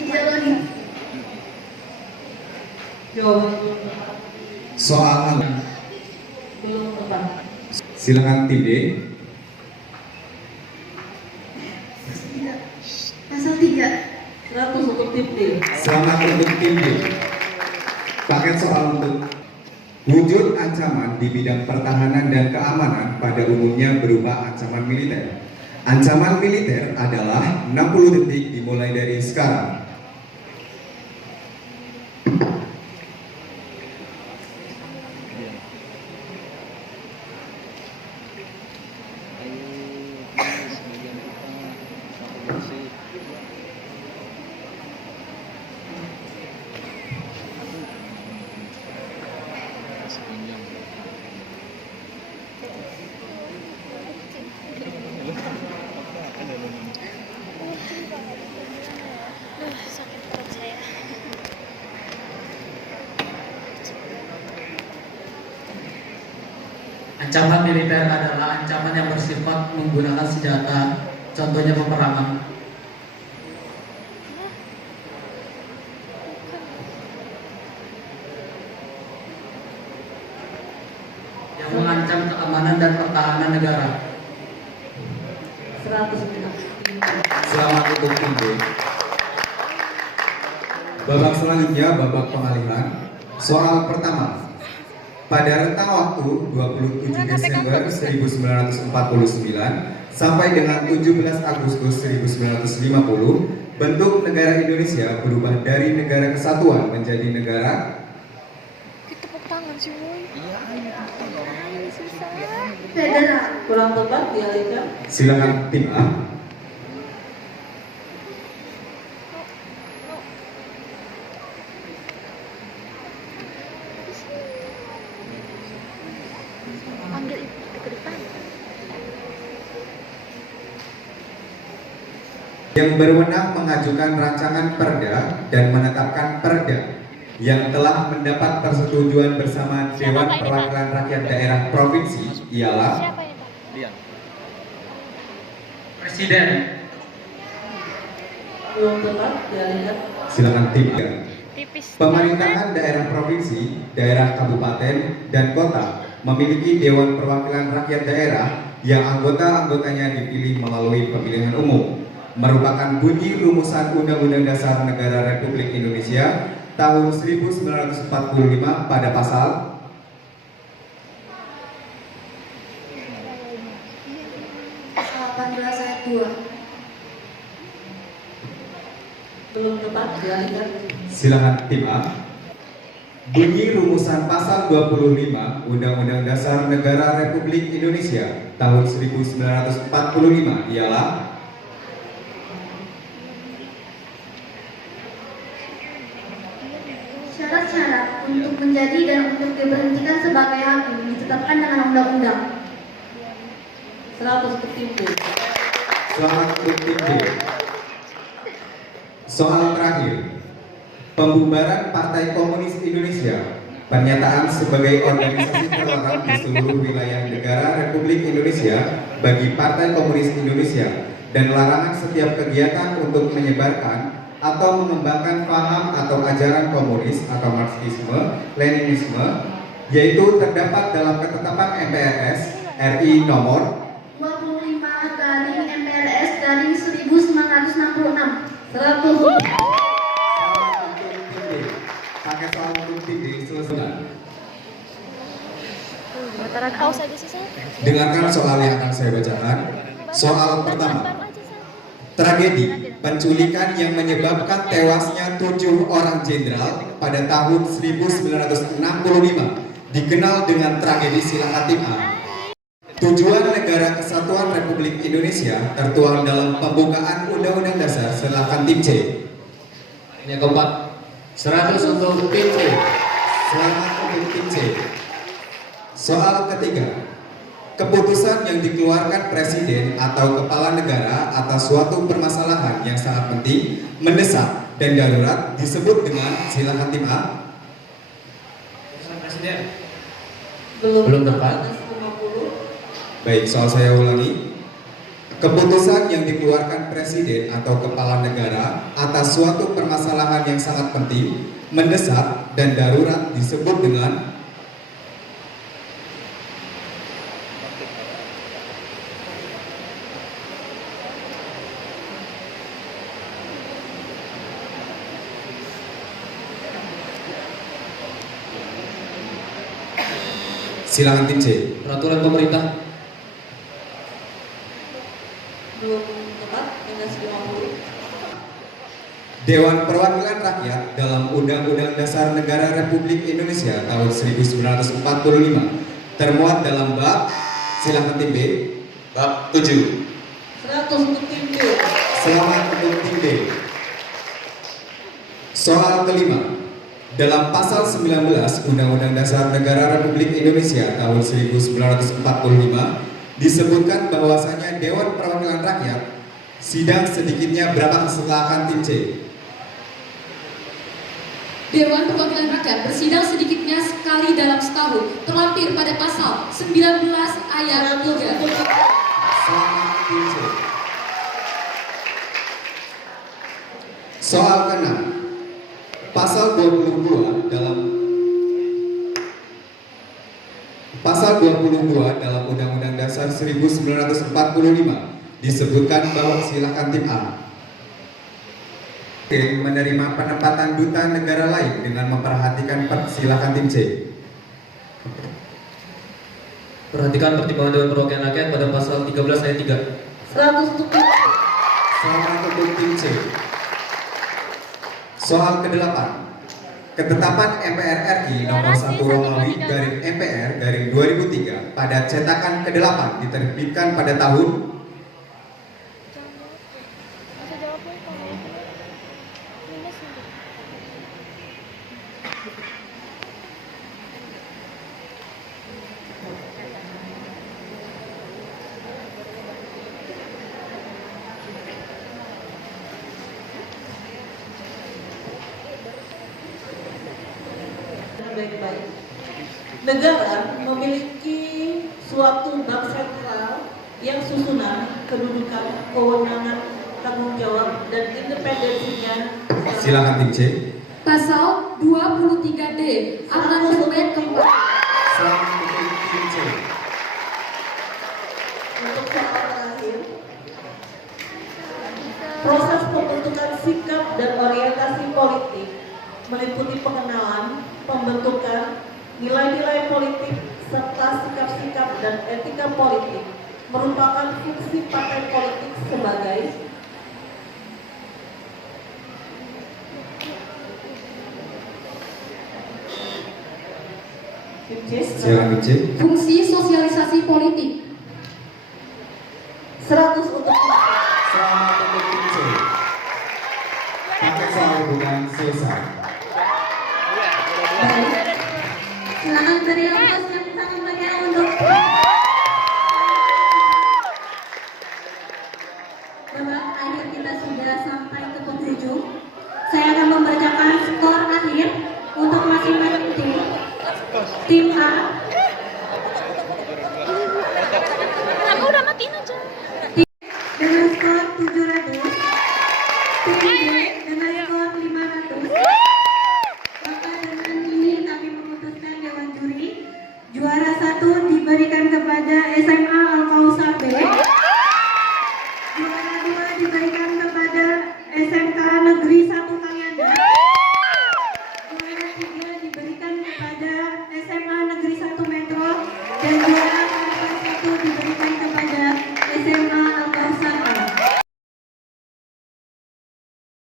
Tidak lagi. Jawaban Soal belum tepat. silakan tim D. Pasal 3. 100 untuk tim D. Selamat untuk tim D. Paket soal untuk wujud ancaman di bidang pertahanan dan keamanan pada umumnya berupa ancaman militer. Ancaman militer adalah 60 detik dimulai dari sekarang. Sakit perut saya. Ancaman militer adalah ancaman yang bersifat menggunakan senjata, contohnya peperangan. Yang mengancam keamanan dan pertahanan negara. 100 untuk tim D. Selamat untuk tim D. Babak selanjutnya babak pengalihan. Soal pertama. Pada rentang waktu 27 Desember 1949 sampai dengan 17 Agustus 1950, bentuk negara Indonesia berubah dari negara kesatuan menjadi negara Tepuk tangan sih, Boy. Ini susah. Federal. Kurang tepat dialihkan. silakan tim A. Ambil itu ke depan. Yang berwenang mengajukan rancangan perda dan menetapkan perda yang telah mendapat persetujuan bersama Dewan Pak ini, Pak? Perwakilan Rakyat Daerah Provinsi ialah Siapa ya, Pak? Presiden. Belum tepat dialihkan. silakan tim A. Tipis. Pemerintahan daerah provinsi, daerah kabupaten, dan kota memiliki Dewan Perwakilan Rakyat Daerah yang anggota-anggotanya dipilih melalui pemilihan umum, merupakan bunyi rumusan Undang-Undang Dasar Negara Republik Indonesia tahun 1945 pada pasal 18 ayat 2. Belum tepat dialihkan. silakan tim A. Bunyi rumusan pasal 25 Undang-Undang Dasar Negara Republik Indonesia tahun 1945 ialah Syarat-syarat untuk menjadi dan untuk diberhentikan sebagai hakim ditetapkan dengan undang-undang. 100 untuk tim D. selamat untuk tim D. Soal terakhir. Pembubaran Partai Komunis Indonesia. Pernyataan sebagai organisasi terlarang di seluruh wilayah negara Republik Indonesia bagi Partai Komunis Indonesia dan larangan setiap kegiatan untuk menyebarkan atau mengembangkan paham atau ajaran komunis atau Marxisme, Leninisme, yaitu terdapat dalam ketetapan MPRS RI nomor 25 garing MPRS garing 1966. 100. pakai soal untuk tim D selesai. Mataran haus aja sih, Sal. Dengarkan soal yang akan saya bacakan. Soal pertama. Tragedi penculikan yang menyebabkan tewasnya 7 orang jenderal pada tahun 1965 dikenal dengan tragedi Silahatim A. Tujuan Negara Kesatuan Republik Indonesia tertuang dalam pembukaan Undang-Undang Dasar. Silakan tim C. Yang keempat, 100 untuk tim C. Selamat untuk tim C. Soal ketiga. Keputusan yang dikeluarkan Presiden atau Kepala Negara atas suatu permasalahan yang sangat penting, mendesak, dan darurat disebut dengan silakan tim A. Presiden. Belum Belum tepat. 50. Baik, soal saya ulangi. Keputusan yang dikeluarkan Presiden atau Kepala Negara atas suatu permasalahan yang sangat penting, mendesak, dan darurat disebut dengan silakan tim C. Peraturan pemerintah. Belum tepat, minus 50. Dewan Perwakilan Rakyat dalam Undang-Undang Dasar Negara Republik Indonesia tahun 1945 termuat dalam bab, silakan tim B, bab 7. 100 untuk tim B. Selamat untuk tim D. Soal kelima, dalam pasal 19 Undang-Undang Dasar Negara Republik Indonesia tahun 1945 disebutkan bahwasanya Dewan Perwakilan Rakyat sidang sedikitnya berapa? Silakan tim C. Dewan Perwakilan Rakyat bersidang sedikitnya sekali dalam setahun, terlampir pada pasal 19 ayat 3. Selamat tim C. Soal ke-6, pasal 22 dalam Undang-Undang Dasar 1945 disebutkan bahwa silakan tim A. Menerima penempatan duta negara lain dengan memperhatikan silakan tim C. Perhatikan pertimbangan Dewan Perwakilan Rakyat pada pasal 13 ayat 3. 100 untuk tim C. Selamat untuk tim C. Soal ke-8, ketetapan MPR RI nomor 1 Romawi garing MPR garing 2003 pada cetakan ke-8 diterbitkan pada tahun baik-baik. Negara memiliki suatu bank sentral yang susunan, kedudukan, kewenangan, tanggung jawab, dan independensinya. silakan tim C. Pasal 23D amandemen keempat. Selamat untuk tim C. Untuk soal terakhir, proses pembentukan sikap dan orientasi politik meliputi pengenalan, pembentukan, nilai-nilai politik, serta sikap-sikap dan etika politik merupakan fungsi partai politik sebagai Silakan tim C. Fungsi sosialisasi politik. 100 untuk Selamat untuk tim C. Pakai soal hubungan selesai. Baik. Silakan beri aplaus yang sangat meriah untuk babak akhir. Kita sudah sampai ke penghujung. Saya akan membacakan skor akhir untuk masing-masing tim. Tim A Udah matiin aja. dengan skor 700, tim B dengan skor 500. Maka dengan ini kami memutuskan Dewan Juri juara 1 diberikan kepada SMA Al-Kausar B, juara 2 diberikan kepada SMK